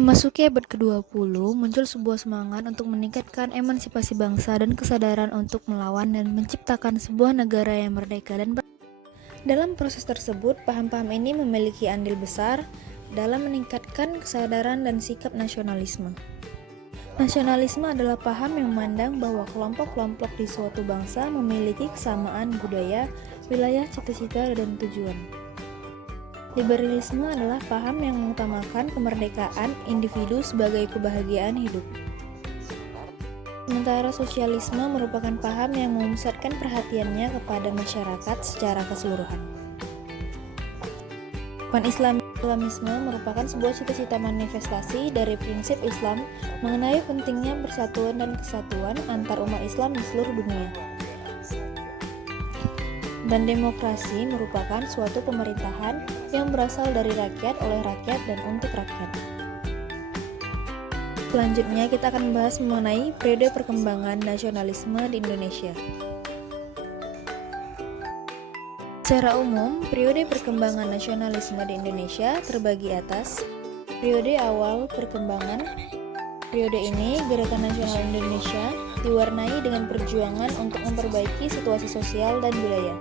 Memasuki abad ke-20, muncul sebuah semangat untuk meningkatkan emansipasi bangsa dan kesadaran untuk melawan dan menciptakan sebuah negara yang merdeka dan dalam proses tersebut, paham-paham ini memiliki andil besar dalam meningkatkan kesadaran dan sikap nasionalisme. Nasionalisme adalah paham yang memandang bahwa kelompok-kelompok di suatu bangsa memiliki kesamaan budaya, wilayah, cita-cita, dan tujuan. Liberalisme adalah paham yang mengutamakan kemerdekaan individu sebagai kebahagiaan hidup. Sementara sosialisme merupakan paham yang memusatkan perhatiannya kepada masyarakat secara keseluruhan. Islamisme merupakan sebuah cita-cita manifestasi dari prinsip Islam mengenai pentingnya persatuan dan kesatuan antar umat Islam di seluruh dunia. Dan demokrasi merupakan suatu pemerintahan yang berasal dari rakyat, oleh rakyat, dan untuk rakyat. Selanjutnya kita akan membahas mengenai periode perkembangan nasionalisme di Indonesia. Secara umum, periode perkembangan nasionalisme di Indonesia terbagi atas periode awal perkembangan. Periode ini, Gerakan Nasional Indonesia diwarnai dengan perjuangan untuk memperbaiki situasi sosial dan budaya.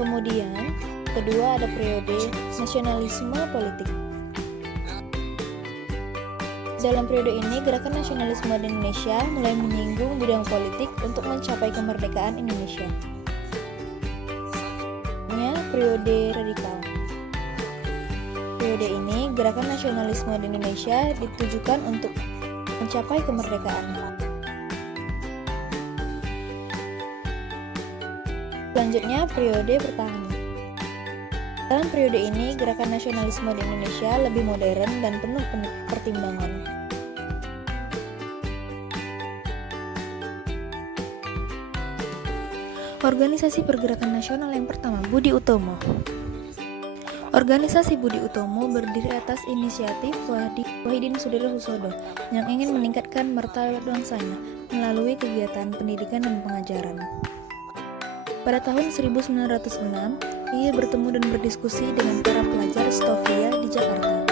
Kemudian, kedua ada periode nasionalisme politik. Dalam periode ini, Gerakan Nasionalisme di Indonesia mulai menyinggung bidang politik untuk mencapai kemerdekaan Indonesia. Periode radikal. Periode ini, Gerakan Nasionalisme di Indonesia ditujukan untuk mencapai kemerdekaan. Selanjutnya, periode pertahanan. Dalam periode ini, Gerakan Nasionalisme di Indonesia lebih modern dan penuh pertimbangan. Organisasi Pergerakan Nasional yang pertama, Budi Utomo. Organisasi Budi Utomo berdiri atas inisiatif Wahidin Sudirohusodo yang ingin meningkatkan martabat bangsanya melalui kegiatan pendidikan dan pengajaran. Pada tahun 1906, ia bertemu dan berdiskusi dengan para pelajar Stovia di Jakarta.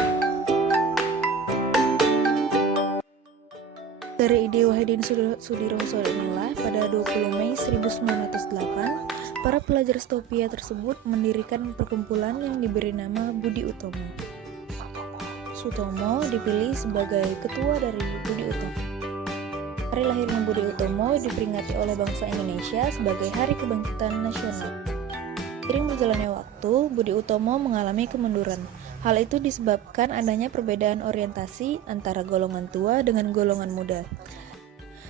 Dari ide Wahidin Sudirohusodo inilah, pada 20 Mei 1908, para pelajar Stovia tersebut mendirikan perkumpulan yang diberi nama Budi Utomo. Sutomo dipilih sebagai ketua dari Budi Utomo. Hari lahirnya Budi Utomo diperingati oleh bangsa Indonesia sebagai Hari Kebangkitan Nasional. Seiring berjalannya waktu, Budi Utomo mengalami kemunduran. Hal itu disebabkan adanya perbedaan orientasi antara golongan tua dengan golongan muda.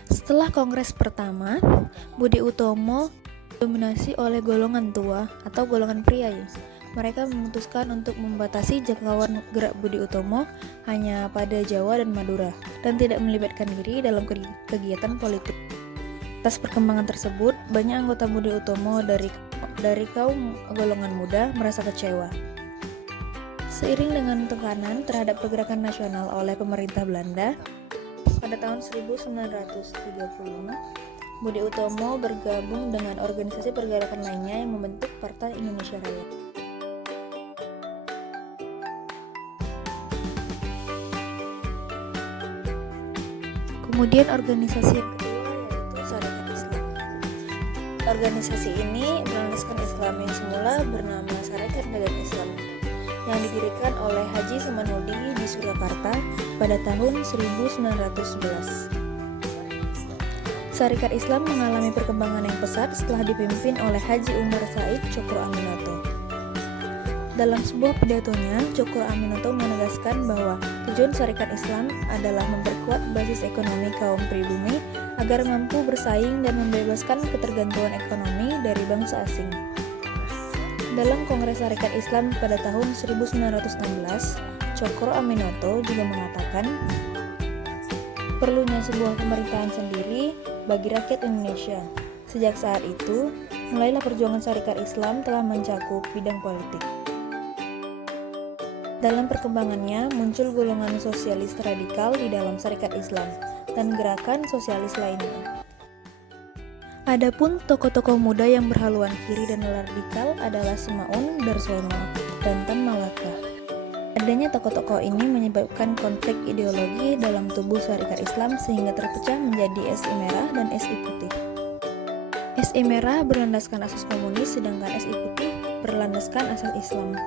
Setelah Kongres pertama, Budi Utomo didominasi oleh golongan tua atau golongan pria. Mereka memutuskan untuk membatasi jangkauan gerak Budi Utomo hanya pada Jawa dan Madura dan tidak melibatkan diri dalam kegiatan politik. Atas perkembangan tersebut, banyak anggota Budi Utomo dari kaum golongan muda merasa kecewa. Seiring dengan tekanan terhadap pergerakan nasional oleh pemerintah Belanda, pada tahun 1935, Budi Utomo bergabung dengan organisasi pergerakan lainnya yang membentuk Partai Indonesia Raya. Kemudian organisasi yang kedua yaitu Sarekat Islam. Organisasi ini berlandaskan Islam yang semula bernama Sarekat Dagang Islam, yang didirikan oleh Haji Samanhudi di Surakarta pada tahun 1911. Sarekat Islam mengalami perkembangan yang pesat setelah dipimpin oleh Haji Umar Said Cokro Aminoto. Dalam sebuah pidatonya, Cokro Aminoto menegaskan bahwa tujuan Sarekat Islam adalah memperkuat basis ekonomi kaum pribumi agar mampu bersaing dan membebaskan ketergantungan ekonomi dari bangsa asing. Dalam Kongres Sarekat Islam pada tahun 1916, Cokro Aminoto juga mengatakan perlunya sebuah pemerintahan sendiri bagi rakyat Indonesia. Sejak saat itu, mulailah perjuangan Sarekat Islam telah mencakup bidang politik. Dalam perkembangannya, muncul golongan sosialis radikal di dalam Sarekat Islam dan gerakan sosialis lainnya. Adapun tokoh-tokoh muda yang berhaluan kiri dan radikal adalah Semaun, Darsono, dan Tan Malaka. Adanya tokoh-tokoh ini menyebabkan konflik ideologi dalam tubuh Syarikat Islam sehingga terpecah menjadi SI Merah dan SI Putih. SI Merah berlandaskan asas komunis sedangkan SI Putih berlandaskan asas Islam.